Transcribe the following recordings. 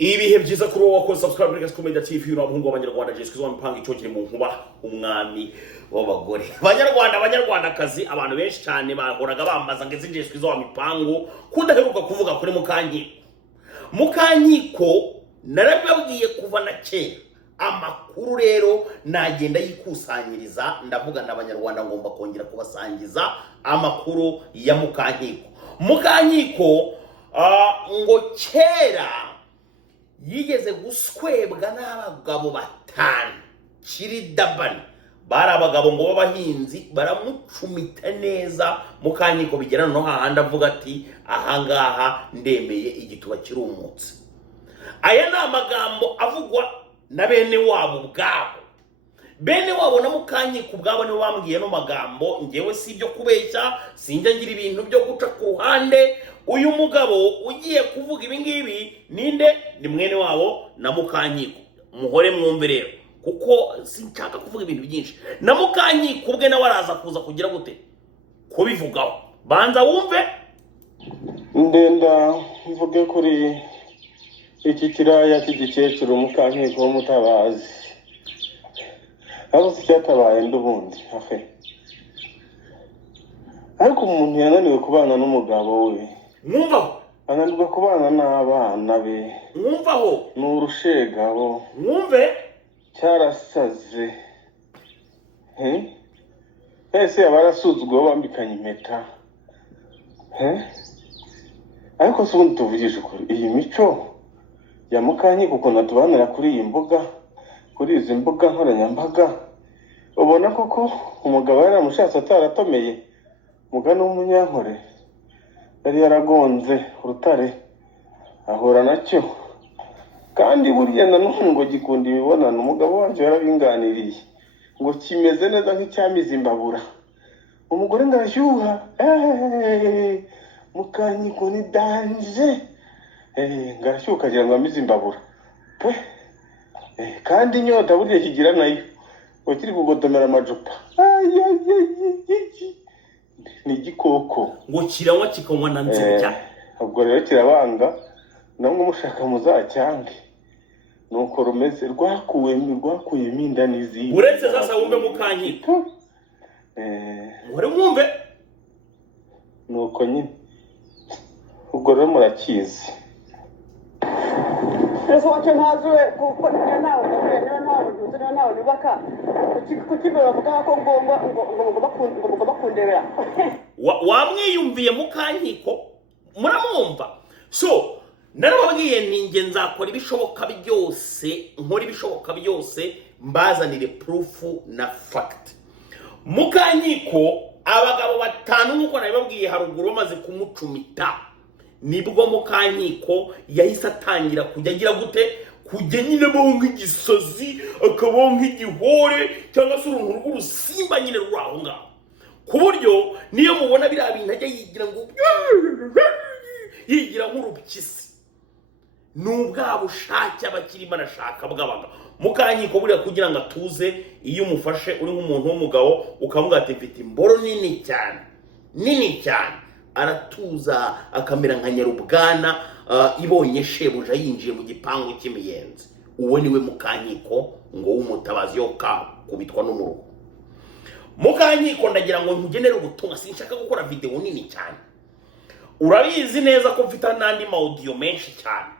ibihe byiza kuri wowe wakoze subscribe kuri Comedy TV y'umuhungu w'abanyarwanda Jesco Zwampanga icokere mu nkuba umwami w'abagore abanyarwandakazi abantu benshi cyane bahoraga bambaza ngeze Jesco Zwampanga kudaheruka kuvuga kuri Mukanyiko narababwiye kuva na kera amakuru rero nagenda yikusanyiriza ndavuga n'abanyarwanda ngomba kongera kubasangiza amakuru ya Mukanyiko ngo kera yigeze guswebwa n'abagabo batanu Kiridabani bari abagabo ngo b'abahinzi baramucumita neza Mukanyiko bigera no hahandi avuga ati ahangaha ndemeye igituba kirumutse. Aya ni amagambo avugwa na bene wabo ubwabo. Bene wabo na Mukanyiko ubwabo nibo bambwiye no magambo, ngewe si ibyo kubeshya, sinjya ngira ibintu byo guca ku ruhande. Uyu mugabo ugiye kuvuga ibi ngibi ninde? Ni mwene wabo na Mukanyiko. Muhore mwumve rero kuko sinshaka kuvuga ibintu byinshi. Na Mukanyiko ubwe nawe araza kuza kugira gute kubivugaho. Banza wumve. Ndenda mvuge kuri iki kiraya cy'igikecuru Mukanyiko w'umutabazi. Abo cyatabaye ndubundi afe. Ariko umuntu yananiwe kubana n'umugabo we. Mwumvaho. Ananirwa kubana n'abana be. Mwumvaho. N'urushegabo. Mwumve. Cyarasaze. Ese abarasuzugwa bambikanye impeta. Ariko se ubundi tuvugije ukuri iyi mico ya Mukanyiko ukuntu tubanira kuri iyi mbuga, kuri izi mbuga nkoranyambaga, ubona koko umugabo yaramushatse ataratomeye mugana w'umunyankore yari yaragonze urutare ahura nacyo, kandi buriya nanone ngo gikunda imibonano. Umugabo wacu yarabinganiriye ngo kimeze neza nk'icyamiza imbabura. Umugore ngashyuha Mukanyiko ni danje ngashyuka agira ngo amize imbabura pe, kandi inyota buriya kigira nayo ngo kiri kugotomera amacupa ni igikoko ngo kiranywa kikanywa na nzira. Ubwo rero kirabanga namwe mushaka muzacyange nuko rumeze rwakuyemo inda n'izindi. Uretse sasa wumve Mukanyiko wari mwumve nuko nyine ubwo rero murakizi. Ese wacu ntazuwe kuko nawe nibaka kuki bavuga ko ngomba kundebera. Wamwiyumviye Mukanyiko muramwumva? So narababwiye ninge nzakora ibishoboka byose, nkora ibishoboka byose mbazanire proof na fact. Mukanyiko abagabo batanu nkuko nabibabwiye haruguru bamaze kumucumita, nibwo Mukanyiko yahise atangira kujya agira gute, kujya nyine bonga igisozi akabonga igihore cyangwa se uruntu rw'urusimba nyine rwaho ngaho, ku buryo niyo mubona biriya bintu ajya yigira ngo yigira nk'urupyisi. Nubwa bushake abakirimo arashaka bw'abagabo. Mukanyiko buriya kugira ngo atuze, iyo umufashe uri nk'umuntu w'umugabo ukavuga ati mfite imboro nini cyane, aratuza akamera nka nyarubwana ibonye shebuja yinjiye mu gipangu cy'imiyenzi. Uwo niwe Mukanyiko ngo w'umutabazi yo kubitwa n'umurugo. Mukanyiko ndagira ngo nkugenere ubutumwa, sinshaka gukora video nini cyane. Urabizi neza ko mfite n'andi audio menshi cyane.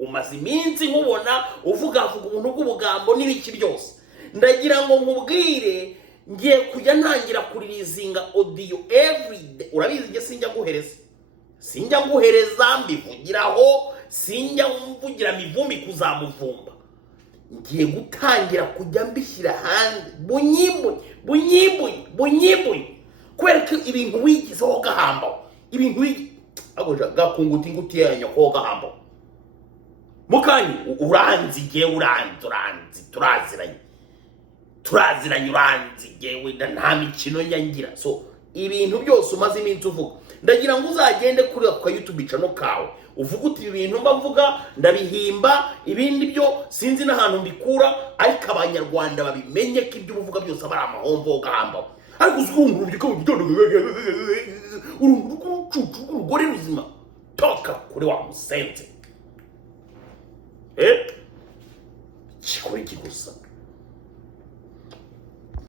Umaze iminsi nkubona uvuga umuntu bw'ubugambo n'ibiki byose. Ndagira ngo nkubwire ngiye kujya ntangira kuririzinga audio every day. Urabizi nge sinjya nguhereza mbivugiraho, sinjya mvugira mivumbi kuzamuvumba. Ngiye gutangira kujya mbishyira hanze bunyimbuye kubera ko ibintu wigizeho gahambaho, ibintu agoja gakunguti nguti yanyo ko gahambaho. Mukanyiko uranzi turaziranye uranzi gewe nta mikino nyangira. So ibintu byose umaze iminsi uvuga ndagira ngo uzagende kuri kwa YouTube channel kawe uvuga uti ibintu mba mvuga ndabihimba, ibindi byo sinzi n'ahantu mbikura, ariko abanyarwanda babimenye ko ibyo uvuga byose abari amahombo gahambaho. Ariko uzunguru urugore ruzima toka kuri wa musenze. kikora iki gusa